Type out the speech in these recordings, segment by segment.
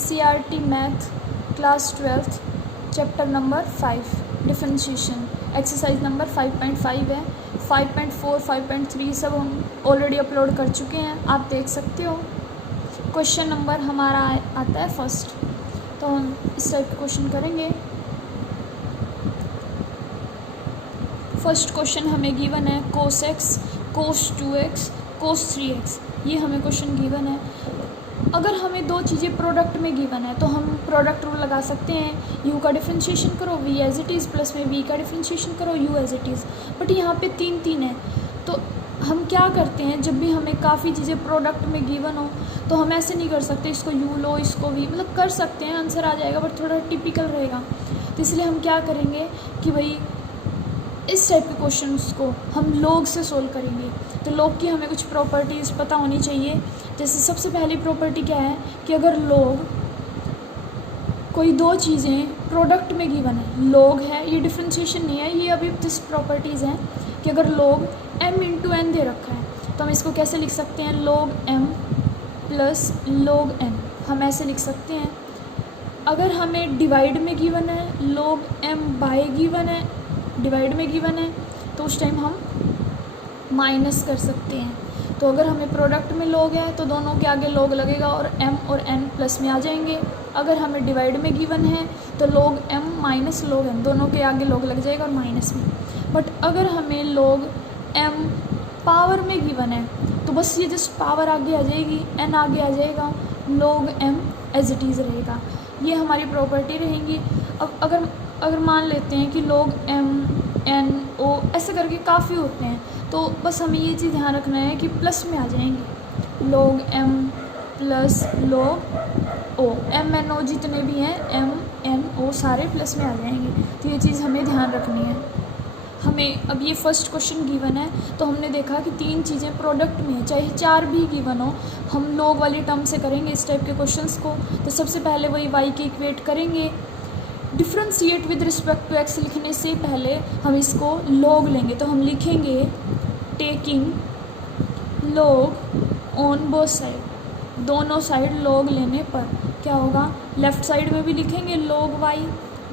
NCERT math class 12th chapter number 5 differentiation exercise number 5.5 है। 5.4 5.3 सब हम ऑलरेडी अपलोड कर चुके हैं, आप देख सकते हो। क्वेश्चन नंबर हमारा आता है फर्स्ट, तो हम इस टाइप के क्वेश्चन करेंगे। फर्स्ट क्वेश्चन हमें गिवन है cos x cos 2x cos 3x, ये हमें क्वेश्चन गिवन है। अगर हमें दो चीज़ें प्रोडक्ट में गिवन है तो हम प्रोडक्ट रूल लगा सकते हैं। u का डिफरेंशिएशन करो v as it is plus में v का डिफरेंशिएशन करो u as it is. But यहाँ पे 3 है, तो हम क्या करते हैं, जब भी हमें काफ़ी चीज़ें प्रोडक्ट में गिवन हो तो हम ऐसे नहीं कर सकते इसको u लो इसको v, मतलब कर सकते हैं, आंसर आ जाएगा बट थोड़ा टिपिकल रहेगा। तो इसलिए हम क्या करेंगे कि भाई इस टाइप के क्वेश्चंस को हम log से सोल्व करेंगे। तो log की हमें कुछ प्रॉपर्टीज़ पता होनी चाहिए। जैसे सबसे पहली प्रॉपर्टी क्या है कि अगर log कोई दो चीज़ें प्रोडक्ट में गिवन है, log है, ये डिफरेंशिएशन नहीं है, ये अभी जस्ट प्रॉपर्टीज़ हैं कि अगर log m इंटू n दे रखा है तो हम इसको कैसे लिख सकते हैं, log m plus log n, हम ऐसे लिख सकते हैं। अगर हमें डिवाइड में गिवन है, log m बाय गिवन है, डिवाइड में गिवन है, तो उस टाइम हम माइनस कर सकते हैं। तो अगर हमें प्रोडक्ट में log है तो दोनों के आगे log लगेगा और m और n प्लस में आ जाएंगे। अगर हमें डिवाइड में गिवन है तो log m minus log n, दोनों के आगे log लग जाएगा और माइनस में। बट अगर हमें log m पावर में गिवन है तो बस ये जस्ट पावर आगे आ जाएगी, n आगे आ जाएगा, log m as it is रहेगा। ये हमारी प्रॉपर्टी रहेंगी। अब अगर मान लेते हैं कि log m n o ऐसे करके काफ़ी होते हैं, तो बस हमें ये चीज़ ध्यान रखना है कि प्लस में आ जाएंगे, log m plus log o, m n o जितने भी हैं m n o सारे प्लस में आ जाएंगे। तो ये चीज़ हमें ध्यान रखनी है। हमें अब ये फर्स्ट क्वेश्चन गिवन है तो हमने देखा कि 3 चीज़ें प्रोडक्ट में है, चाहे 4 भी गिवन हो, हम log वाली टर्म से करेंगे इस टाइप के क्वेश्चंस को। तो सबसे पहले वही y के इक्वेट करेंगे। Differentiate with respect to x लिखने से पहले हम इसको log लेंगे, तो हम लिखेंगे taking log on both side, दोनों साइड log लेने पर क्या होगा, लेफ़्ट साइड में भी लिखेंगे log y,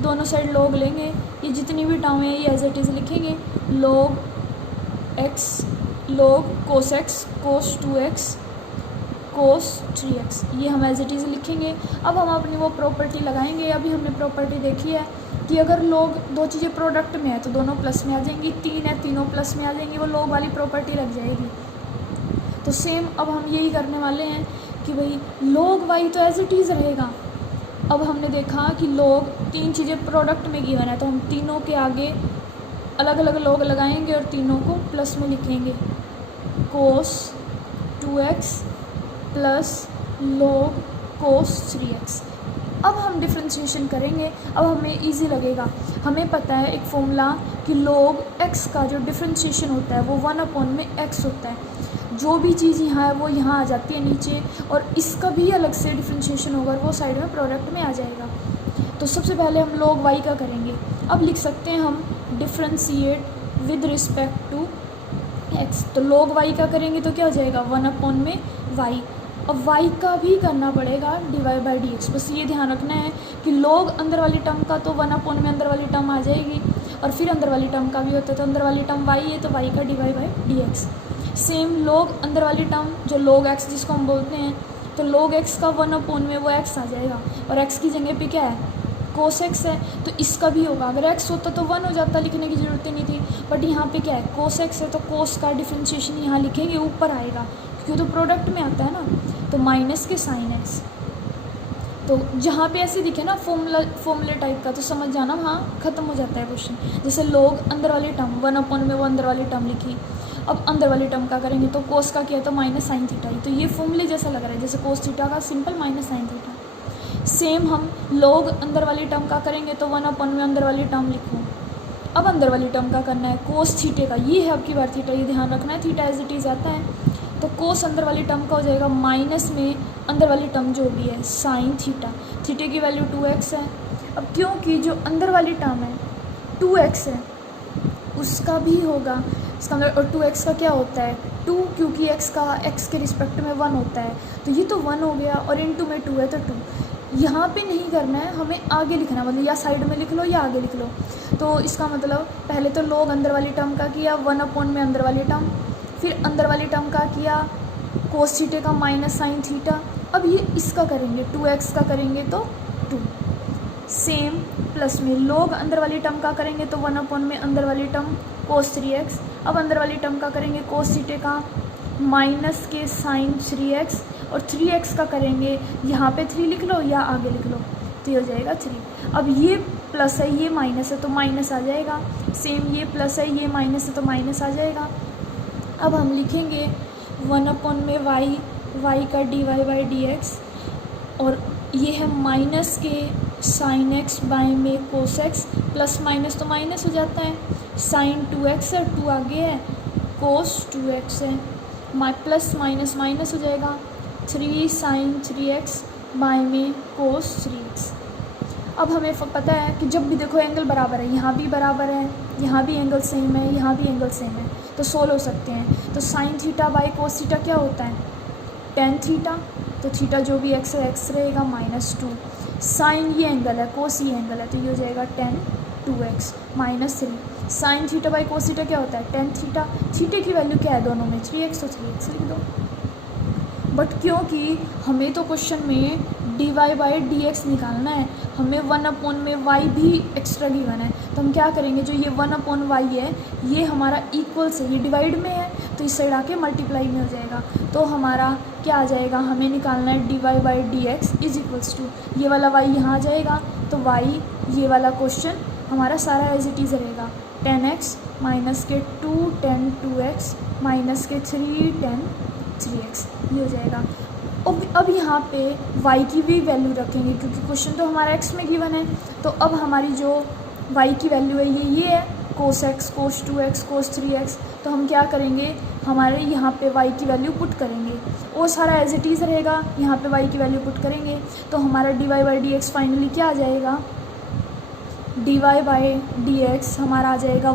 दोनों साइड log लेंगे, ये जितनी भी टर्म है ये एज इट इज़ लिखेंगे, log x log cos x cos 2x cos 3x, ये हम एज इट इज़ लिखेंगे। अब हम अपनी वो प्रॉपर्टी लगाएंगे। अभी हमने प्रॉपर्टी देखी है कि अगर log दो चीज़ें प्रोडक्ट में है तो दोनों प्लस में आ जाएंगी, 3 है तीनों प्लस में आ जाएंगी, वो log वाली प्रॉपर्टी लग जाएगी। तो सेम अब हम यही करने वाले हैं कि भाई log y तो एज इट इज़ रहेगा। अब हमने देखा कि log 3 चीज़ें प्रोडक्ट में गिवन है तो हम तीनों के आगे अलग अलग log लगाएंगे और तीनों को प्लस में लिखेंगे, cos 2x plus log cos 3x। अब हम डिफ्रेंशिएशन करेंगे, अब हमें इजी लगेगा। हमें पता है एक फॉर्मूला कि log x का जो डिफ्रेंशिएशन होता है वो 1/x होता है। जो भी चीज़ यहाँ है वो यहाँ आ जाती है नीचे, और इसका भी अलग से डिफ्रेंशिएशन होगा और वो साइड में प्रोडक्ट में आ जाएगा। तो सबसे पहले हम log y का करेंगे। अब लिख सकते हैं हम differentiate with respect to x, तो log y का करेंगे तो क्या हो जाएगा 1/y। अब y का भी करना पड़ेगा dy/dx। बस ये ध्यान रखना है कि log अंदर वाली टर्म का तो 1/, में अंदर वाली टर्म आ जाएगी, और फिर अंदर वाली टर्म का भी होता है तो अंदर वाली टर्म y है तो y का dy/dx। सेम log अंदर वाली टर्म जो log x जिसको हम बोलते हैं, तो log x का 1/, में वो x आ जाएगा, और x की जगह पे क्या है cos x है, तो इसका भी होगा। अगर x होता तो 1 हो जाता, लिखने की ज़रूरत ही नहीं थी, बट यहाँ पे क्या है cos x है तो cos का डिफ्रेंशिएशन यहाँ लिखेंगे, ऊपर आएगा क्योंकि तो प्रोडक्ट में आता है ना, तो माइनस के साइन x। तो जहाँ पे ऐसे दिखे ना फॉर्मूले टाइप का तो समझ जाना हाँ ख़त्म हो जाता है क्वेश्चन। जैसे log अंदर वाली टर्म 1/, में वो अंदर वाली टर्म लिखी, अब अंदर वाली टर्म का करेंगे तो cos का किया तो माइनस साइन थीटा ही, तो ये फॉर्मूले जैसा लग रहा है जैसे cos थीटा का simple minus sine theta. Same हम log अंदर वाली टर्म का करेंगे तो 1/, में अंदर वाली टर्म लिखूँ। अब अंदर वाली टर्म का करना है cos थीटे का, ये है आपकी बार थीटा, ये ध्यान रखना है, थीटा एज इट इज़ आता है। तो cos अंदर वाली टर्म का हो जाएगा माइनस में अंदर वाली टर्म जो भी है साइन थीटा, थीटे की वैल्यू 2x है। अब क्योंकि जो अंदर वाली टर्म है 2x है उसका भी होगा, इसका मतलब, और 2x का क्या होता है 2, क्योंकि x का x के रिस्पेक्ट में 1 होता है, तो ये तो 1 हो गया, और इनटू में 2 है तो 2। यहाँ पे नहीं करना है, हमें आगे लिखना है, मतलब या साइड में लिख लो या आगे लिख लो। तो इसका मतलब पहले तो log अंदर वाली टर्म का किया 1 में अंदर वाली टर्म, फिर अंदर वाली टर्म का किया कोस थीटा का माइनस साइन थीटा। अब ये इसका करेंगे 2x का करेंगे तो 2, सेम प्लस में log अंदर वाली टर्म का करेंगे तो 1 में अंदर वाली टर्म कोस 3x। अब अंदर वाली टर्म का करेंगे कोस थीटा का माइनस के साइन 3x, और 3x का करेंगे यहाँ पे 3 लिख लो या आगे लिख लो, तो ये हो जाएगा 3। अब ये प्लस है ये माइनस है तो माइनस आ जाएगा, सेम ये प्लस है ये माइनस है तो माइनस आ जाएगा। अब हम लिखेंगे 1 में y का dy/dx, और ये है माइनस के साइन x बाय में कोस x, प्लस माइनस तो माइनस हो जाता है, साइन 2x है 2 आगे है, कोस 2x है, प्लस माइनस माइनस हो जाएगा, 3 साइन 3x बाय में कोस 3x। अब हमें पता है कि जब भी देखो एंगल बराबर है, यहाँ भी बराबर है, यहाँ भी एंगल सेम है, यहाँ भी एंगल सेम है, तो सोल्व हो सकते हैं। तो sine theta by cos theta क्या होता है, टेन थीटा, तो थीटा जो भी एक्स है एक्स रहेगा -2, साइन ये एंगल है कोस ये एंगल है, तो ये हो जाएगा ten 2x -3। Sine theta by cos theta क्या होता है, टेन थीटा, थीटे की वैल्यू क्या है दोनों में 3x, तो 3x लिख दो। बट क्योंकि हमें तो क्वेश्चन में dy/dx निकालना है, हमें 1 में y भी एक्स्ट्रा गिवन है, तो हम क्या करेंगे, जो ये 1/y है ये हमारा इक्वल से ये डिवाइड में है तो इस साइड आके मल्टीप्लाई में हो जाएगा, तो हमारा क्या आ जाएगा, हमें निकालना है dy/dx इज इक्वल्स टू ये वाला y यहाँ आ जाएगा, तो y ये वाला क्वेश्चन हमारा सारा एज इट इज़ रहेगा 10x माइनस के 2 10 2x माइनस के 3 10 3x, ये हो जाएगा। अब यहाँ पे y की भी वैल्यू रखेंगे क्योंकि क्वेश्चन तो हमारा x में गिवन है, तो अब हमारी जो y की वैल्यू है ये है कोस x कोस 2x कोस 3x, तो हम क्या करेंगे, हमारे यहाँ पे y की वैल्यू पुट करेंगे, वो सारा एज इट इज़ रहेगा, यहाँ पे y की वैल्यू पुट करेंगे, तो हमारा dy/dx फाइनली क्या आ जाएगा, dy/dx हमारा आ जाएगा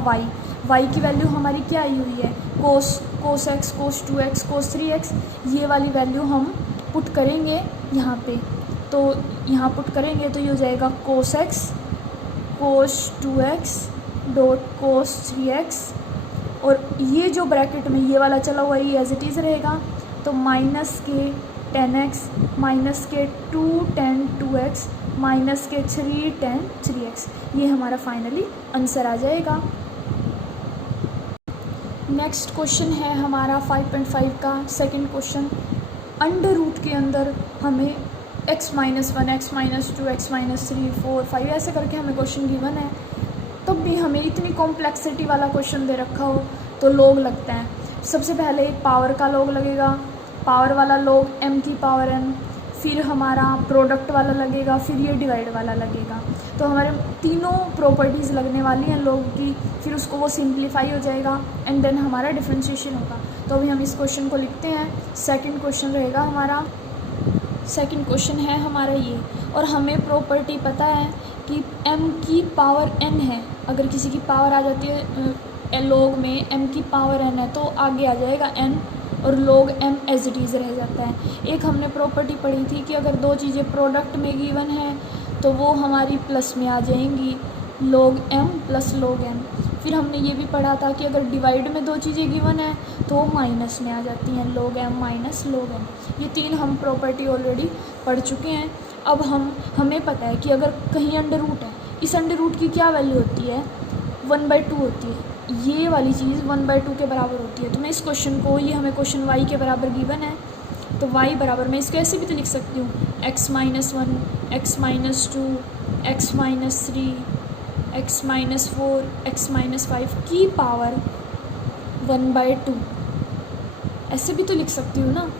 y की वैल्यू हमारी क्या आई हुई है, कोस x कोस 2x कोस 3x, ये वाली वैल्यू हम पुट करेंगे यहाँ पे, तो यहाँ पुट करेंगे तो ये हो जाएगा कोस x कोस 2x डॉट कोस 3x, और ये जो ब्रैकेट में ये वाला चला हुआ ये एज इट इज़ रहेगा, तो माइनस के 10x माइनस के 2 10 2x माइनस के 3 10 3x, ये हमारा फाइनली आंसर आ जाएगा। नेक्स्ट क्वेश्चन है हमारा 5.5 का सेकंड क्वेश्चन। अंडर रूट के अंदर हमें x -1 x -2 x -3 4 5 ऐसे करके हमें क्वेश्चन गिवन है, तब भी हमें इतनी कॉम्प्लेक्सिटी वाला क्वेश्चन दे रखा हो तो लॉग लगता है। सबसे पहले पावर का लॉग लगेगा, पावर वाला लॉग m की पावर n, फिर हमारा प्रोडक्ट वाला लगेगा, फिर ये डिवाइड वाला लगेगा, तो हमारे तीनों प्रॉपर्टीज़ लगने वाली हैं लॉग की, फिर उसको वो सिंप्लीफाई हो जाएगा एंड देन हमारा डिफरेंशिएशन होगा। तो अभी हम इस क्वेश्चन को लिखते हैं। सेकंड क्वेश्चन रहेगा हमारा, सेकंड क्वेश्चन है हमारा ये, और हमें प्रॉपर्टी पता है कि m की पावर n है, अगर किसी की पावर आ जाती है लॉग में m की पावर n है तो आगे आ जाएगा n, और log m as it is रह जाता है। एक हमने प्रॉपर्टी पढ़ी थी कि अगर दो चीज़ें प्रोडक्ट में गिवन है तो वो हमारी प्लस में आ जाएंगी, log m plus log n। फिर हमने ये भी पढ़ा था कि अगर डिवाइड में दो चीज़ें गिवन है तो वो माइनस में आ जाती हैं, log m minus log n। ये तीन हम प्रॉपर्टी ऑलरेडी पढ़ चुके हैं। अब हमें पता है कि अगर कहीं अंडर रूट है, इस अंडर रूट की क्या वैल्यू होती है, 1/2 होती है, ये वाली चीज़ 1/2 के बराबर होती है। तो मैं इस क्वेश्चन को, ये हमें क्वेश्चन y के बराबर गिवन है, तो y बराबर मैं इसको ऐसे भी तो लिख सकती हूँ x -1 x -2 x -3 x -4 x -5 की पावर 1/2, ऐसे भी तो लिख सकती हूँ ना।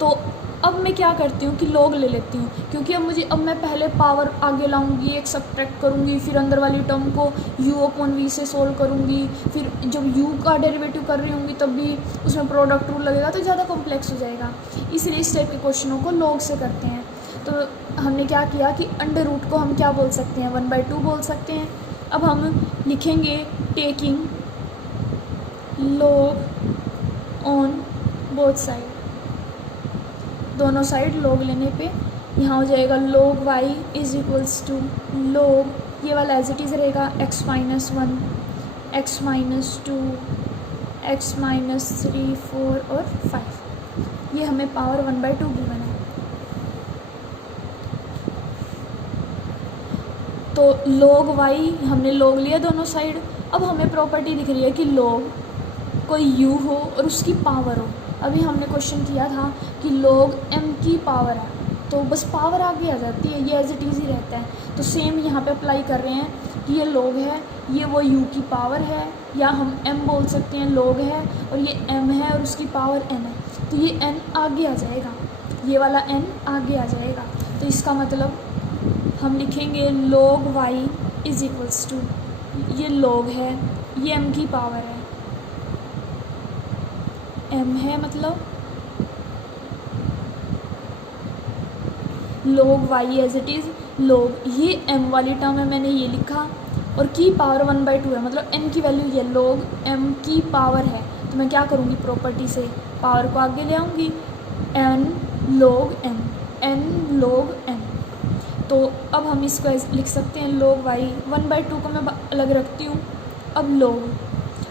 तो अब मैं क्या करती हूँ कि log ले लेती हूँ, क्योंकि अब मैं पहले पावर आगे लाऊंगी, एक सब्ट्रैक्ट करूँगी, फिर अंदर वाली टर्म को u/v से सोल्व करूँगी, फिर जब u का डेरिवेटिव कर रही होंगी तब भी उसमें प्रोडक्ट रूल लगेगा तो ज़्यादा कॉम्प्लेक्स हो जाएगा, इसलिए इस टाइप के क्वेश्चनों को log से करते हैं। तो हमने क्या किया कि अंडर रूट को हम क्या बोल सकते हैं, 1/2 बोल सकते हैं। अब हम लिखेंगे taking log on both side, दोनों साइड log लेने पे यहाँ हो जाएगा log y is equals to log, ये वाला एज इट इज़ रहेगा x minus 1, x minus 2, x minus 3, 4 और 5। ये हमें पावर 1/2 गिवन है। तो log y हमने log लिया दोनों साइड। अब हमें प्रॉपर्टी दिख रही है कि log कोई u हो और उसकी पावर हो। अभी हमने क्वेश्चन किया था कि log m की पावर है, तो बस पावर आगे आ जाती है, ये एज इट इज़ ही रहता है। तो सेम यहाँ पे अप्लाई कर रहे हैं कि ये log है, ये वो u की पावर है, या हम m बोल सकते हैं, log है और ये m है और उसकी पावर n है, तो ये n आगे आ जाएगा, ये वाला n आगे आ जाएगा। तो इसका मतलब हम लिखेंगे log y is equals to, ये log है, ये m की पावर है, m है मतलब log y as it is log, ये m वाली टर्म है मैंने ये लिखा, और की पावर 1/2 है, मतलब n की वैल्यू ये log m की पावर है। तो मैं क्या करूँगी, प्रॉपर्टी से पावर को आगे ले आऊँगी, n log m, n log m। तो अब हम इसको लिख सकते हैं log y, 1/2 को मैं अलग रखती हूँ। अब log,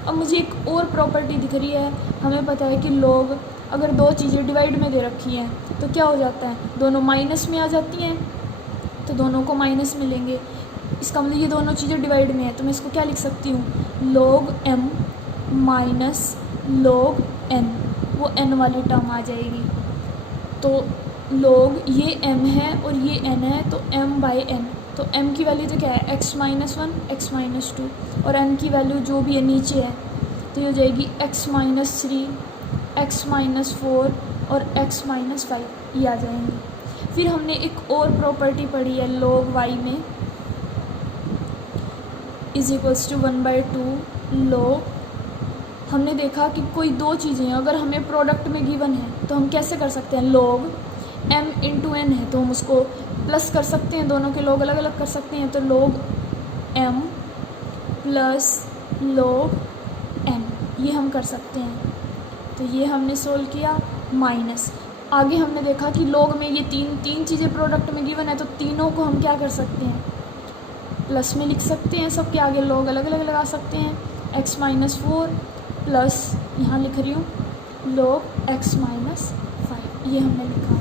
अब मुझे एक और प्रॉपर्टी दिख रही है, हमें पता है कि log अगर दो चीज़ें डिवाइड में दे रखी हैं तो क्या हो जाता है, दोनों माइनस में आ जाती हैं, तो दोनों को माइनस में लेंगे। इसका मतलब ये दोनों चीज़ें डिवाइड में है, तो मैं इसको क्या लिख सकती हूँ, log m minus log n, वो n वाली टर्म आ जाएगी। तो log ये m है और ये n है, तो m/n, तो m की वैल्यू तो क्या है, x माइनस 1, x माइनस 2, और n की वैल्यू जो भी है नीचे है, तो ये हो जाएगी x माइनस 3, x माइनस 4 और x माइनस 5, ये आ जाएंगे। फिर हमने एक और प्रॉपर्टी पढ़ी है log y में, इज इक्वल्स टू 1/2 log, हमने देखा कि कोई दो चीज़ें हैं, अगर हमें प्रोडक्ट में गिवन है तो हम कैसे कर सकते हैं, log m इंटू n है तो हम उसको प्लस कर सकते हैं, दोनों के log अलग अलग कर सकते हैं, तो log m plus log n, ये हम कर सकते हैं। तो ये हमने सोल्व किया, माइनस आगे हमने देखा कि log में ये तीन चीज़ें प्रोडक्ट में गिवन है, तो तीनों को हम क्या कर सकते हैं, प्लस में लिख सकते हैं, सबके आगे log अलग अलग लगा सकते हैं, x माइनस 4 प्लस यहाँ लिख रही हूँ log x माइनस 5, ये हमने लिखा।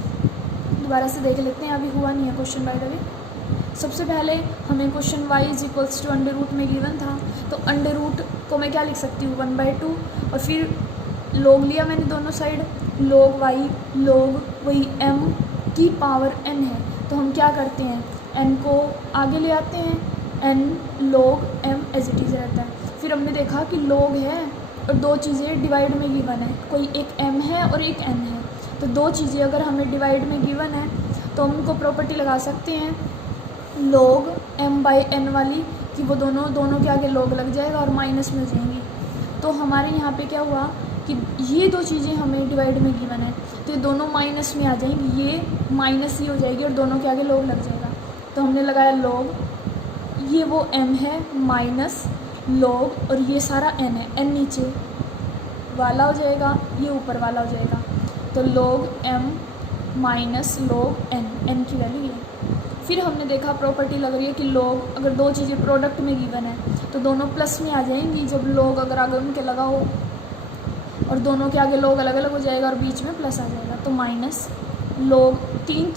दोबारा से देख लेते हैं, अभी हुआ नहीं है क्वेश्चन बाय द वे। सबसे पहले हमें question y is equals to under root में गिवन था, तो अंडर रूट को मैं क्या लिख सकती हूँ, 1/2, और फिर log लिया मैंने दोनों साइड, log y log वही m की पावर n है, तो हम क्या करते हैं, n को आगे ले आते हैं, n log m as it is रहता है। फिर हमने देखा कि log है और दो चीज़ें डिवाइड में गिवन है, कोई एक m है और एक n है, तो दो चीज़ें अगर हमें डिवाइड में गिवन है तो हम उनको प्रॉपर्टी लगा सकते हैं log m/n वाली, कि वो दोनों के आगे log लग जाएगा और माइनस में हो जाएंगी। तो हमारे यहाँ पे क्या हुआ कि ये दो चीज़ें हमें डिवाइड में गिवन है, तो ये दोनों माइनस में आ जाएंगी, ये माइनस ही हो जाएगी और दोनों के आगे log लग जाएगा। तो हमने लगाया log, ये वो m है माइनस log, और ये सारा n है, n नीचे वाला हो जाएगा, ये ऊपर वाला हो जाएगा, तो log m minus log n की वैल्यू ये। फिर हमने देखा प्रॉपर्टी लग रही है कि log अगर दो चीज़ें प्रोडक्ट में गिवन है तो दोनों प्लस में आ जाएंगी, जब log अगर आगे उनके लगा हो, और दोनों के आगे log अलग अलग हो जाएगा और बीच में प्लस आ जाएगा, तो माइनस log तीन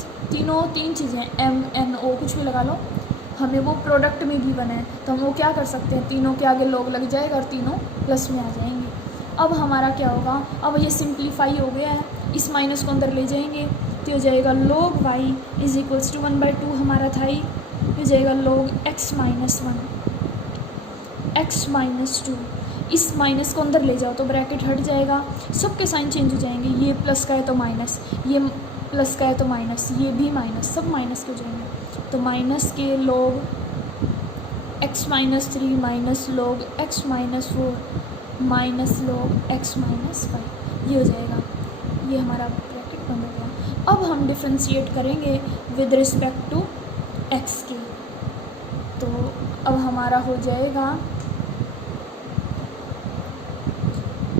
चीज़ें m n o कुछ भी लगा लो, हमें वो प्रोडक्ट में गिवन है, तो हम वो क्या कर सकते हैं, तीनों के आगे log लग जाएगा और तीनों प्लस में आ जाएंगे। अब हमारा क्या होगा, अब ये सिंप्लीफाई हो गया है, इस माइनस को अंदर ले जाएंगे, तो हो जाएगा log y is equals to 1/2 हमारा था ही, हो जाएगा log x minus 1 x minus 2, इस माइनस को अंदर ले जाओ तो ब्रैकेट हट जाएगा, सबके साइन चेंज हो जाएंगे, ये प्लस का है तो माइनस, ये प्लस का है तो माइनस, ये भी माइनस, सब माइनस के हो जाएंगे, तो माइनस के log x minus 3 minus log x minus 4 minus log x minus 5, ये हो जाएगा, ये हमारा ब्रैकेट बंद हो गया। अब हम डिफ्रेंशिएट करेंगे विद रिस्पेक्ट टू x के, तो अब हमारा हो जाएगा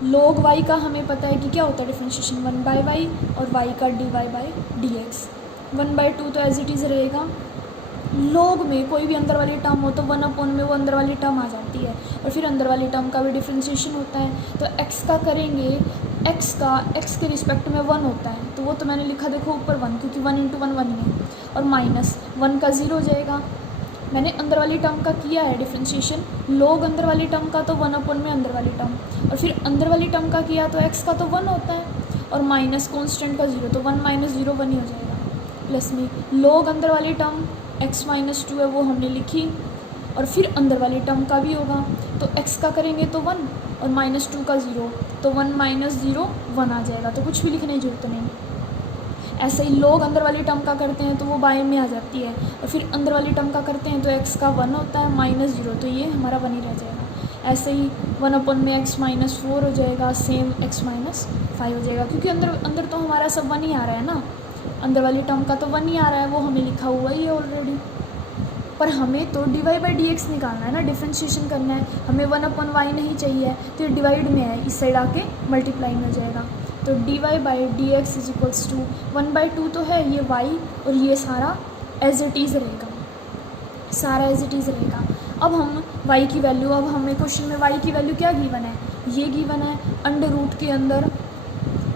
log y का हमें पता है कि क्या होता है डिफ्रेंशिएशन, 1/y और y का dy/dx, 1/2 तो एज इट इज़ रहेगा। लॉग में कोई भी अंदर वाली टर्म हो तो 1/, में वो अंदर वाली टर्म आ जाती है, और फिर अंदर वाली टर्म का भी डिफ्रेंशिएशन होता है। तो x का करेंगे, x के रिस्पेक्ट में 1 होता है, तो वो तो मैंने लिखा देखो ऊपर 1, क्योंकि 1 × 1 1 है, और माइनस 1 का 0 हो जाएगा। मैंने अंदर वाली टर्म का किया है डिफ्रेंशिएशन, लॉग अंदर वाली टर्म का तो 1/, में अंदर वाली टर्म, और फिर अंदर वाली टर्म का किया तो x का तो 1 होता है, और माइनस कॉन्स्टेंट का 0, तो 1 - 0 1 ही हो जाएगा। प्लस में लॉग अंदर वाली टर्म x - 2 है, वो हमने लिखी, और फिर अंदर वाली टर्म का भी होगा, तो x का करेंगे तो 1, और -2 का 0, तो 1 - 0 1 आ जाएगा, तो कुछ भी लिखने की जरूरत नहीं। ऐसे ही लॉग अंदर वाली टर्म का करते हैं तो वो बाय में आ जाती है, और फिर अंदर वाली टर्म का करते हैं तो x का 1 होता है, -0, तो ये हमारा 1 ही रह जाएगा। ऐसे ही 1/, में x - 4 हो जाएगा, सेम x - 5 हो जाएगा, क्योंकि अंदर तो हमारा सब 1 ही आ रहा है ना, अंदर वाली टर्म का तो 1 ही आ रहा है, वो हमें लिखा हुआ ही है ऑलरेडी। पर हमें तो dy/dx निकालना है ना, डिफ्रेंशिएशन करना है, हमें 1/y नहीं चाहिए, तो ये डिवाइड में है, इस साइड आके मल्टीप्लाई में हो जाएगा। तो dy/dx = 1/2 तो है ये y, और ये सारा एज इट इज़ रहेगा, सारा एज इट इज़ रहेगा। अब हम y की वैल्यू, अब हमें क्वेश्चन में y की वैल्यू क्या गिवन है, ये गिवन है अंडर रूट के अंदर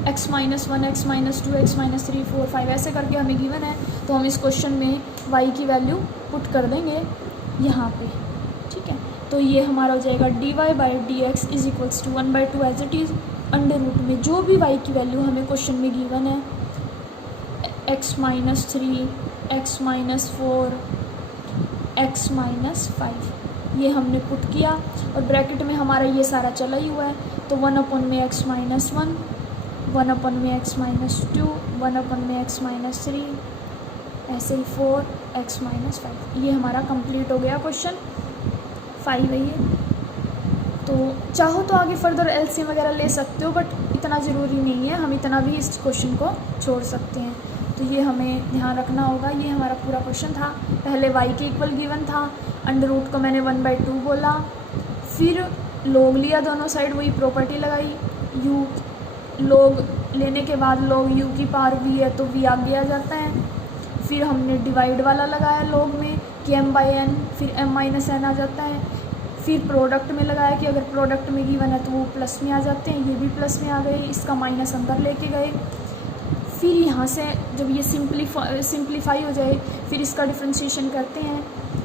x - 1, x - 2, x - 3, 4, 5 ऐसे करके हमें गिवन है, तो हम इस क्वेश्चन में y की वैल्यू पुट कर देंगे यहाँ पे, ठीक है। तो ये हमारा हो जाएगा dy/dx = 1/2 as it is, under root में जो भी y की वैल्यू हमें क्वेश्चन में गिवन है, x - 3, x - 4, x - 5, ये हमने पुट किया, और ब्रैकेट में हमारा ये सारा चला ही हुआ है, तो 1/, में x - 1, 1/, में x - 2, 1/, में x - 3, ऐसे ही 4, x - 5, ये हमारा कंप्लीट हो गया क्वेश्चन 5 है ये। तो चाहो तो आगे फर्दर एलसीएम वगैरह ले सकते हो, बट इतना ज़रूरी नहीं है, हम इतना भी इस क्वेश्चन को छोड़ सकते हैं, तो ये हमें ध्यान रखना होगा। ये हमारा पूरा क्वेश्चन था, पहले y के इक्वल गिवन था, अंडर रूट को मैंने 1/2 बोला, फिर लॉग लिया दोनों साइड, वही प्रॉपर्टी लगाई, u लॉग लेने के बाद लॉग u की पावर v है तो v आगे आ जाता है, फिर हमने डिवाइड वाला लगाया लॉग में कि m/n, फिर m - n आ जाता है, फिर प्रोडक्ट में लगाया कि अगर प्रोडक्ट में गिवन है तो वो प्लस में आ जाते हैं, ये भी प्लस में आ गए, इसका माइनस अंदर लेके गए, फिर यहाँ से जब ये सिंप्लीफाई हो जाए फिर इसका डिफ्रेंशिएशन करते हैं,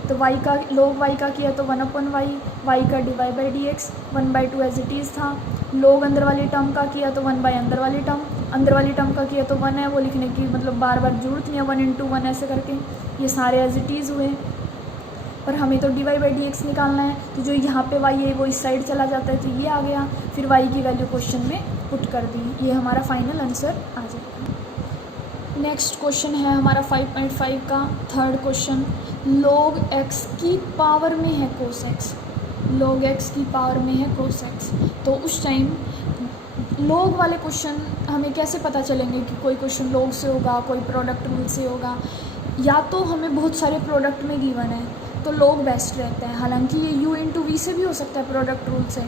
तो y का log y का किया तो 1/y, y का dy/dx 1/2 एज इट इज़ था, log अंदर वाली टर्म का किया तो 1/, अंदर वाली टर्म का किया तो 1 है, वो लिखने की मतलब बार बार जरूरत नहीं है, 1 × 1 ऐसे करके ये सारे एज इट इज़ हुए। पर हमें तो dy/dx निकालना है, तो जो यहाँ पे y है वो इस साइड चला जाता है, तो ये आ गया, फिर y की वैल्यू क्वेश्चन में पुट कर दी, ये हमारा फाइनल आंसर आ जाएगा। नेक्स्ट क्वेश्चन है हमारा 5.5 का थर्ड क्वेश्चन, log x की पावर में है cos x, log x की पावर में है cos x। तो उस टाइम log वाले क्वेश्चन हमें कैसे पता चलेंगे कि कोई क्वेश्चन log से होगा, कोई प्रोडक्ट रूल से होगा, या तो हमें बहुत सारे प्रोडक्ट में गिवन है तो log बेस्ट रहता है, हालांकि ये u × v से भी हो सकता है प्रोडक्ट रूल से,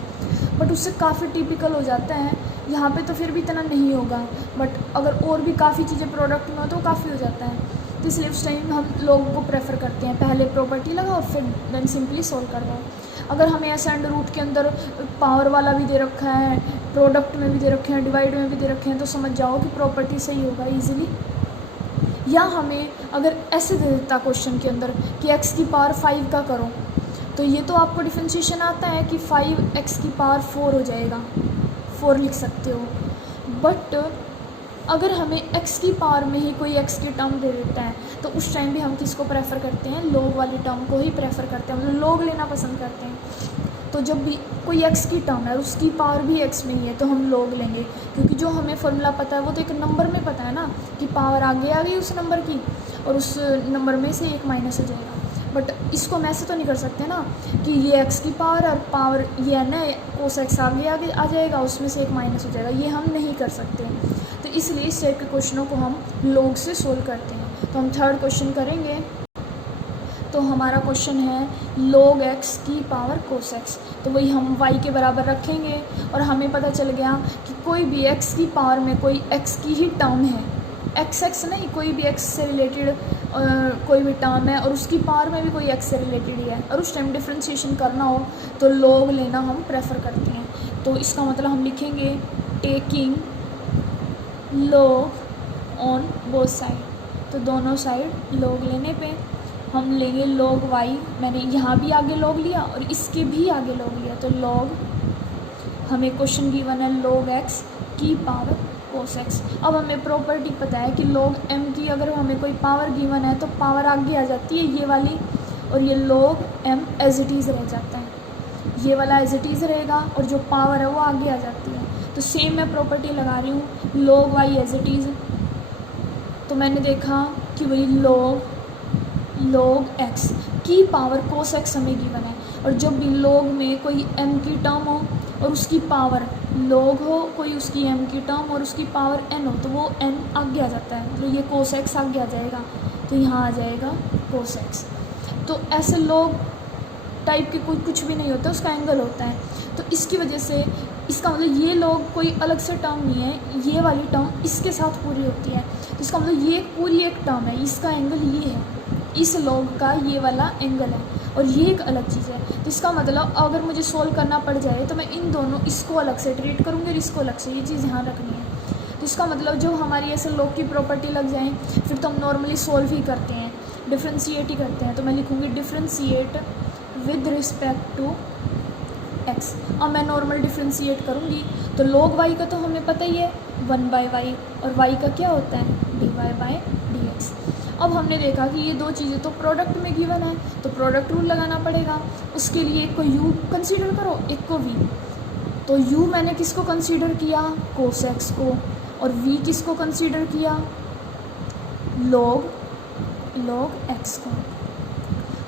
बट उससे काफ़ी टिपिकल हो जाता है, यहाँ पे तो फिर भी इतना नहीं होगा, बट अगर और भी काफ़ी चीज़ें प्रोडक्ट में हो तो काफ़ी हो जाता है, तो इसलिए उस टाइम हम लोग को प्रेफर करते हैं पहले प्रॉपर्टी लगाओ फिर देन सिंपली सोल्व करवाओ। अगर हमें ऐसे अंडर रूट के अंदर पावर वाला भी दे रखा है, प्रोडक्ट में भी दे रखे हैं, डिवाइड में भी दे रखे हैं, तो समझ जाओ कि प्रॉपर्टी सही होगा ईजिली। या हमें अगर ऐसे दे देता क्वेश्चन के अंदर कि x की पावर 5 का करो, तो ये तो आपको डिफरेंशिएशन आता है कि 5x की पावर 4 हो जाएगा, 4 लिख सकते हो, बट अगर हमें x की पावर में ही कोई x की टर्म दे देता है तो उस टाइम भी हम किसको प्रेफर करते हैं, log वाली टर्म को ही प्रेफर करते हैं, मतलब log लेना पसंद करते हैं। तो जब भी कोई x की टर्म है उसकी पावर भी x में ही है तो हम log लेंगे, क्योंकि जो हमें फॉर्मूला पता है वो तो एक नंबर में पता है ना कि पावर आगे आ गई उस नंबर की और उस नंबर में से एक माइनस हो जाएगा। बट इसको हम ऐसे तो नहीं कर सकते ना कि ये x की पावर और पावर ये है ना cos x आगे आ जाएगा, उसमें से एक माइनस हो जाएगा, ये हम नहीं कर सकते। तो इसलिए इस टाइप के क्वेश्चनों को हम log से सोल्व करते हैं। तो हम थर्ड क्वेश्चन करेंगे। तो हमारा क्वेश्चन है log x की पावर cos x, तो वही हम y के बराबर रखेंगे और हमें पता चल गया कि कोई भी x की पावर में कोई x की ही टर्म है एक्स एक्स नहीं, कोई भी एक्स से रिलेटेड कोई भी टर्म है और उसकी पावर में भी कोई एक्स से रिलेटेड ही है और उस टाइम डिफ्रेंशिएशन करना हो तो log लेना हम प्रेफर करते हैं। तो इसका मतलब हम लिखेंगे taking log on both side. तो दोनों साइड log लेने पे हम लेंगे log y, मैंने यहाँ भी आगे log लिया और इसके भी आगे log लिया, तो log हमें क्वेश्चन गिवन है log x की पावर cos x। अब हमें प्रॉपर्टी पता है कि log m की अगर हमें कोई पावर गिवन है तो पावर आगे आ जाती है ये वाली, और ये log m as it is रह जाता है, ये वाला एज इट इज़ रहेगा और जो पावर है वो आगे आ जाती है। तो सेम मैं प्रॉपर्टी लगा रही हूँ log y as it is. तो मैंने देखा कि वही log x की पावर cos x हमें गिवन है, और जब भी log में कोई m की टर्म हो और उसकी पावर log हो, कोई उसकी m की टर्म और उसकी पावर n हो, तो वो n आगे आ जाता है, मतलब ये cos x आगे आ जाएगा, तो यहाँ आ जाएगा cos x। तो ऐसे log टाइप के कोई कुछ भी नहीं होता, उसका एंगल होता है। तो इसकी वजह से इसका मतलब ये log कोई अलग से टर्म नहीं है, ये वाली टर्म इसके साथ पूरी होती है। तो इसका मतलब ये पूरी एक टर्म है, इसका एंगल ये है, इस log का ये वाला एंगल है और ये एक अलग चीज़ है। तो इसका मतलब अगर मुझे सोल्व करना पड़ जाए तो मैं इन दोनों, इसको अलग से ट्रीट करूँगी और इसको अलग से, ये चीज़ ध्यान रखनी है। तो इसका मतलब जो हमारी ऐसे log की प्रॉपर्टी लग जाए फिर तो हम नॉर्मली सोल्व ही करते हैं, डिफ्रेंशिएट ही करते हैं। तो मैं लिखूँगी differentiate with respect to x। अब मैं नॉर्मल डिफ्रेंशिएट करूँगी तो log y का तो हमें पता ही है 1/y, और y का क्या होता है dy/dx। अब हमने देखा कि ये दो चीज़ें तो प्रोडक्ट में गिवन है, तो प्रोडक्ट रूल लगाना पड़ेगा। उसके लिए एक को u कंसीडर करो, एक को v। तो u मैंने किसको कंसीडर किया, cos x को, और v किसको कंसीडर किया, log x को।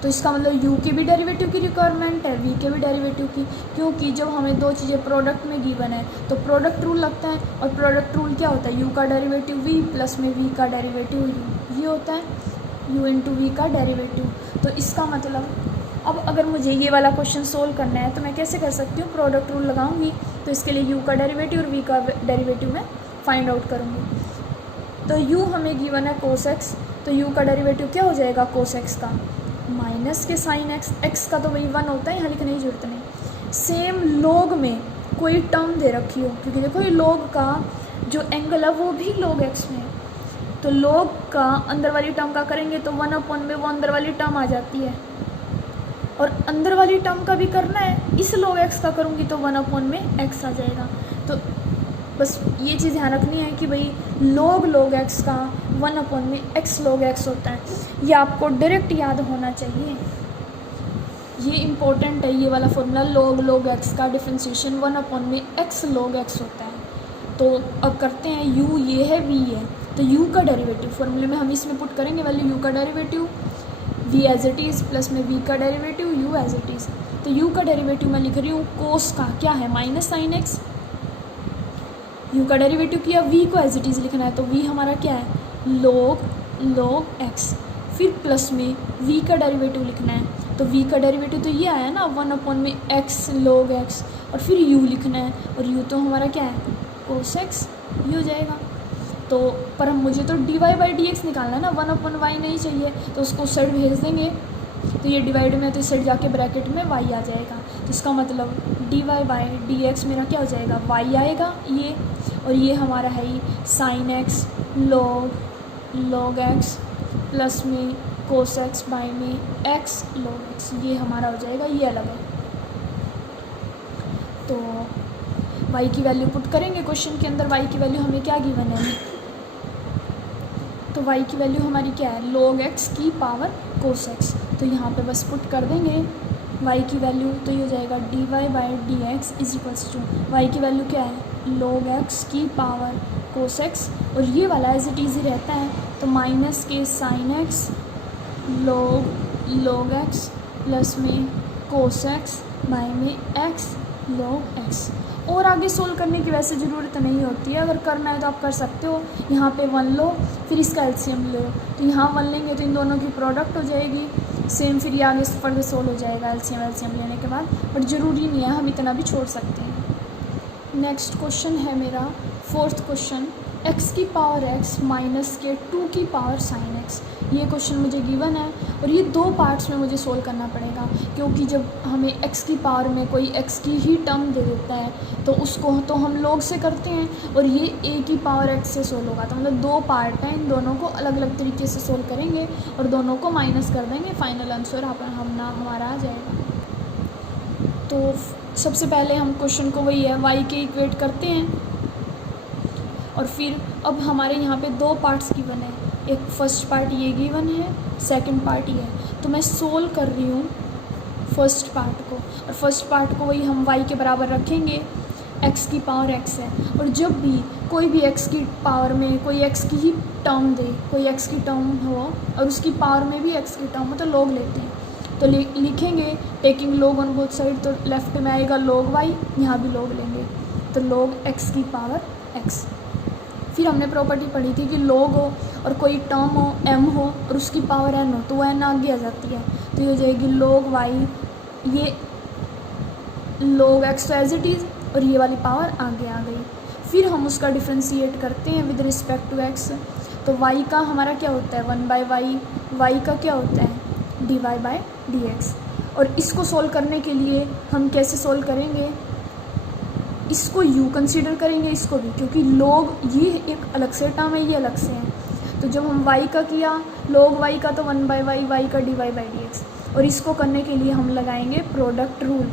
तो इसका मतलब u के भी डेरिवेटिव की रिक्वायरमेंट है, v के भी डेरिवेटिव की, क्योंकि जब हमें दो चीज़ें प्रोडक्ट में गिवन है तो प्रोडक्ट रूल लगता है, और प्रोडक्ट रूल क्या होता है, u का डेरिवेटिव v प्लस में v का डेरिवेटिव u, ये होता है u इंटू वी का डेरिवेटिव। तो इसका मतलब अब अगर मुझे ये वाला क्वेश्चन सोल्व करना है तो मैं कैसे कर सकती हूँ, प्रोडक्ट रूल लगाऊंगी। तो इसके लिए u का डेरिवेटिव और v का डेरिवेटिव मैं फाइंड आउट करूँगी। तो u हमें गिवन है cos x, तो u का डेरिवेटिव क्या हो जाएगा cos x का, माइनस के साइन x, x का तो वही 1 होता है, यहाँ लिखने की जरूरत नहीं। सेम log में कोई टर्म दे रखी हो, क्योंकि देखो ये log का जो एंगल है वो भी log x में है, तो log का अंदर वाली टर्म का करेंगे तो 1/, में वो अंदर वाली टर्म आ जाती है, और अंदर वाली टर्म का भी करना है, इस log x का करूँगी तो 1/, में x आ जाएगा। तो बस ये चीज़ ध्यान रखनी है कि भाई log x का 1/, में x log x होता है, ये आपको डायरेक्ट याद होना चाहिए, ये इम्पोर्टेंट है ये वाला फॉर्मूला, log x का डिफ्रेंशिएशन 1/, में x log x होता है। तो अब करते हैं u ये है v है, तो u का डेरिवेटिव फॉर्मूले में हम इसमें पुट करेंगे वैल्यू u का derivative v as it is plus में v का derivative u as it is. तो u का डेरिवेटिव मैं लिख रही हूँ cos का क्या है माइनस साइन x, u का डेरिवेटिव किया, v को एज इट इज़ लिखना है, तो v हमारा क्या है log x, फिर प्लस में v का डेरिवेटिव लिखना है, तो v का डेरिवेटिव तो ये आया ना 1/, में x log x, और फिर u लिखना है, और u तो हमारा क्या है cos x, ये हो जाएगा। तो पर हम मुझे तो dy/dx निकालना है ना, 1/y नहीं चाहिए, तो उसको उस साइड भेज देंगे, तो ये डिवाइड में तो इस साइड जाके ब्रैकेट में y आ जाएगा। तो इसका मतलब dy/dx मेरा क्या हो जाएगा y आएगा ये, और ये हमारा है ही sin x log x plus में cos x बाई में x log x, ये हमारा हो जाएगा, ये अलग है। तो y की वैल्यू पुट करेंगे क्वेश्चन के अंदर, y की वैल्यू हमें क्या गिवन है, तो y की वैल्यू हमारी क्या है log x की पावर cos x। तो यहाँ पे बस पुट कर देंगे y की वैल्यू, तो ये हो जाएगा dy/dx is equals to, y की वैल्यू क्या है log x की पावर cos x, और ये वाला एज इट इज़ रहता है, तो माइनस के sine x log x plus में cos x बाई में x log x। और आगे सोल्व करने की वैसे ज़रूरत नहीं होती है, अगर करना है तो आप कर सकते हो। यहाँ पे 1 लो, फिर इसका एलसीएम लो, तो यहाँ 1 लेंगे तो इन दोनों की प्रोडक्ट हो जाएगी, सेम फिर ये आगे फर्दर सोल्व हो जाएगा एलसीएम लेने के बाद, बट ज़रूरी नहीं है, हम इतना भी छोड़ सकते हैं। नेक्स्ट क्वेश्चन है मेरा 4th क्वेश्चन, x की पावर x माइनस के 2 की पावर साइन x। ये क्वेश्चन मुझे गिवन है और ये 2 पार्ट्स में मुझे सोल्व करना पड़ेगा, क्योंकि जब हमें x की पावर में कोई x की ही टर्म दे देता है तो उसको तो हम लॉग से करते हैं और ये a की पावर x से सोल्व होगा। तो मतलब 2 पार्ट हैं, इन दोनों को अलग अलग तरीके से सोल्व करेंगे और दोनों को माइनस कर देंगे, फाइनल आंसर हमारा आ जाएगा। तो सबसे पहले हम क्वेश्चन को वही है y के इक्वेट करते हैं और फिर अब हमारे यहाँ पे 2 पार्ट्स गिवन है, एक फर्स्ट पार्ट ये गिवन है, सेकंड पार्ट ये है। तो मैं सोल्व कर रही हूँ फर्स्ट पार्ट को, और फर्स्ट पार्ट को वही हम y के बराबर रखेंगे, x की पावर x है। और जब भी कोई भी x की पावर में कोई x की ही टर्म दे, कोई x की टर्म हो और उसकी पावर में भी x की टर्म हो, तो लॉग लेते हैं। तो लिखेंगे taking log on both side, तो लेफ्ट में आएगा log y, यहाँ भी लॉग लेंगे तो log x की पावर x। फिर हमने प्रॉपर्टी पढ़ी थी कि log हो और कोई टर्म हो m हो और उसकी पावर n हो तो वो n आगे आ जाती है, तो ये हो जाएगी log y, ये log x तो एज इट इज़ और ये वाली पावर आगे आ गई। फिर हम उसका डिफ्रेंशिएट करते हैं विद रिस्पेक्ट टू x, तो y का हमारा क्या होता है 1/y, y का क्या होता है dy/dx। और इसको सोल्व करने के लिए हम कैसे सोल्व करेंगे, इसको u कंसीडर करेंगे, इसको भी, क्योंकि log ये एक अलग से टर्म है, ये अलग से है। तो जब हम y का किया log y का तो 1/y, y का dy/dx, और इसको करने के लिए हम लगाएंगे प्रोडक्ट रूल।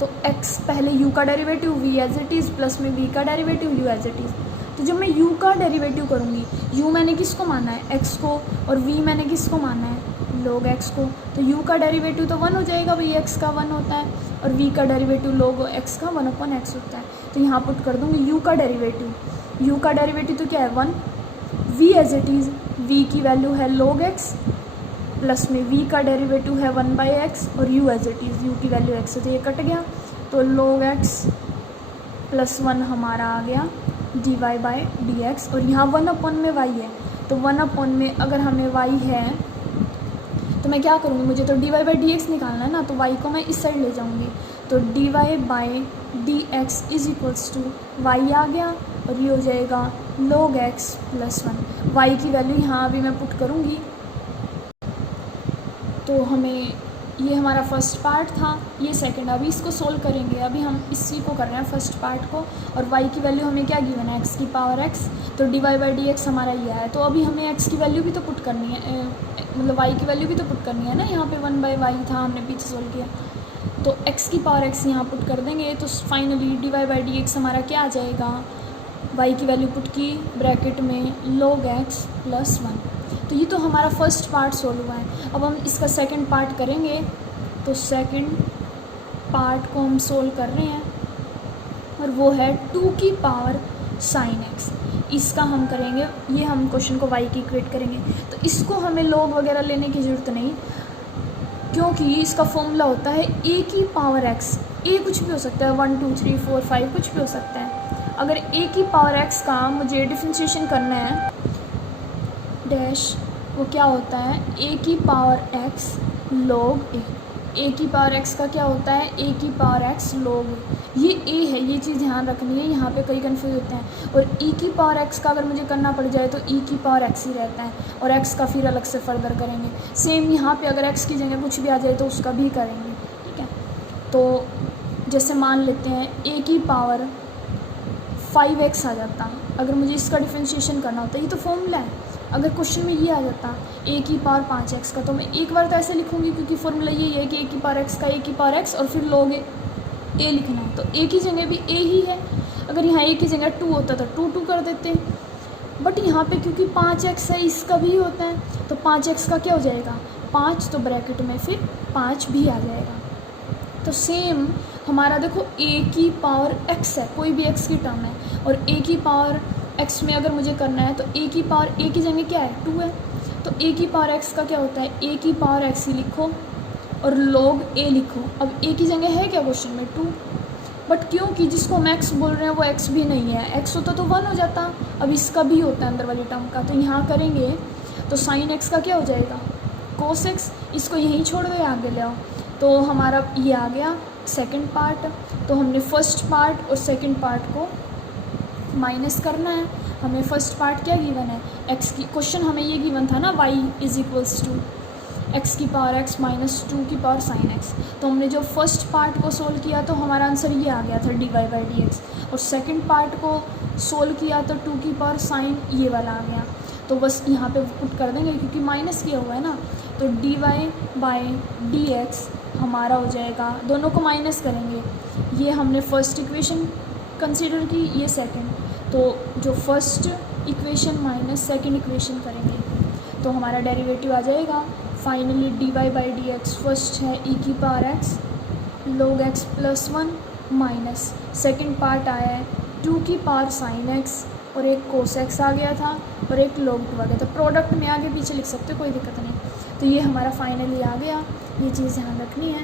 तो x पहले u का derivative v as it is plus में v का derivative u as it is. तो जब मैं u का डेरिवेटिव करूँगी, u मैंने किसको माना है x को, और v मैंने किसको माना है log x को, तो u का डेरिवेटिव तो 1 हो जाएगा भाई, x का 1 होता है, और v का डेरिवेटिव log x का 1/x होता है। तो यहाँ पुट कर दूँगी u का डेरिवेटिव तो क्या है 1, v as it is, v की वैल्यू है log x प्लस में v का डेरिवेटिव है 1/x और u as it is, u की वैल्यू x है तो ये कट गया, तो log x प्लस 1 हमारा आ गया dy/dx, और यहाँ 1 में y है, तो 1 में अगर हमें y है तो मैं क्या करूँगी, मुझे तो dy/dx निकालना है ना, तो y को मैं इस साइड ले जाऊँगी, तो dy/dx is equals to y आ गया और ये हो जाएगा log x प्लस 1। y की वैल्यू यहाँ अभी मैं पुट करूँगी, तो हमें ये हमारा फर्स्ट पार्ट था, ये सेकंड। अभी इसको सोल्व करेंगे, अभी हम इसी को कर रहे हैं फर्स्ट पार्ट को, और y की वैल्यू हमें क्या गिवन है x की पावर x, तो dy/dx हमारा ये है। तो अभी हमें x की वैल्यू भी तो पुट करनी है, मतलब y की वैल्यू भी तो पुट करनी है ना, यहाँ पे 1/y था हमने पीछे सोल्व किया, तो x की पावर x यहाँ पुट कर देंगे, तो फाइनली dy/dx हमारा क्या आ जाएगा, y की वैल्यू पुट की ब्रैकेट में log x प्लस 1। तो ये तो हमारा फर्स्ट पार्ट सोल्व हुआ है। अब हम इसका सेकंड पार्ट करेंगे, तो सेकंड पार्ट को हम सोल्व कर रहे हैं और वो है 2 की पावर साइन x। इसका हम करेंगे, ये हम क्वेश्चन को y की इक्वेट करेंगे, तो इसको हमें log वगैरह लेने की ज़रूरत नहीं, क्योंकि इसका फॉर्मूला होता है a की पावर x। a कुछ भी हो सकता है, 1 2 3 4 5 कुछ भी हो सकता है। अगर a की पावर x का मुझे डिफ्रेंशिएशन करना है डैश, वो क्या होता है a की पावर x log a की पावर x का क्या होता है a की पावर x log ये a है, ये चीज़ ध्यान रखनी है, यहाँ पे कई कन्फ्यूज होते हैं। और e की पावर x का अगर मुझे करना पड़ जाए तो e की पावर x ही रहता है, और x का फिर अलग से फर्दर करेंगे। सेम यहाँ पे अगर x की जगह कुछ भी आ जाए तो उसका भी करेंगे, ठीक है। तो जैसे मान लेते हैं a की पावर 5x आ जाता, अगर मुझे इसका डिफ्रेंशिएशन करना होता, ये तो फॉर्मूला है। अगर क्वेश्चन में ये आ जाता a की पावर 5x का, तो मैं एक बार तो ऐसे लिखूँगी, क्योंकि फॉर्मूला यही है कि a की पावर x का a की पावर x और फिर log a लिखना है, तो a की जगह भी a ही है। अगर यहाँ a की जगह 2 होता तो 2 2 कर देते, बट यहाँ पे क्योंकि 5x है इसका भी होता है, तो 5x का क्या हो जाएगा 5, तो ब्रैकेट में फिर 5 भी आ जाएगा। तो सेम हमारा देखो a की पावर x है, कोई भी x की टर्म है, और a की पावर x में अगर मुझे करना है तो a की पावर a की जगह क्या है 2 है, तो a की पावर x का क्या होता है a की पावर x ही लिखो और log a लिखो। अब a की जगह है क्या क्वेश्चन में 2, बट क्योंकि जिसको हम x बोल रहे हैं वो x भी नहीं है, x होता तो 1 हो जाता, अब इसका भी होता है अंदर वाली टर्म का, तो यहाँ करेंगे तो साइन x का क्या हो जाएगा cos x, इसको यहीं छोड़ दो आगे ले आओ, तो हमारा ये आ गया सेकंड पार्ट। तो हमने फर्स्ट पार्ट और सेकंड पार्ट को माइनस करना है, हमें फर्स्ट पार्ट क्या गिवन है, एक्स की, क्वेश्चन हमें ये गिवन था ना, y is equals to x की पावर एक्स माइनस 2 की पावर साइन एक्स। तो हमने जब फर्स्ट पार्ट को सोल्व किया तो हमारा आंसर ये आ गया था dy बाई डी एक्स, और सेकेंड पार्ट को सोल्व किया तो 2 की पावर साइन ये वाला आ गया। तो बस यहाँ पे पुट कर देंगे क्योंकि माइनस किया हुआ है ना, तो dy बाई डी एक्स हमारा हो जाएगा, दोनों को माइनस करेंगे, ये हमने फर्स्ट इक्वेशन कंसीडर की, ये सेकंड, तो जो first equation minus second equation करेंगे तो हमारा डेरिवेटिव आ जाएगा finally dy by D x, first है e की power x log x plus 1 minus second part आया है 2 की पावर साइन x और एक कोस x आ गया था और एक log 2 आ गया था। प्रोडक्ट में आगे पीछे लिख सकते हो, कोई दिक्कत नहीं। तो ये हमारा फाइनली आ गया, ये चीज़ ध्यान रखनी है।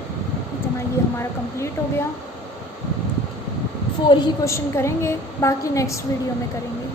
इतना ये हमारा कंप्लीट हो गया। 4 ही क्वेश्चन करेंगे, बाकी नेक्स्ट वीडियो में करेंगे।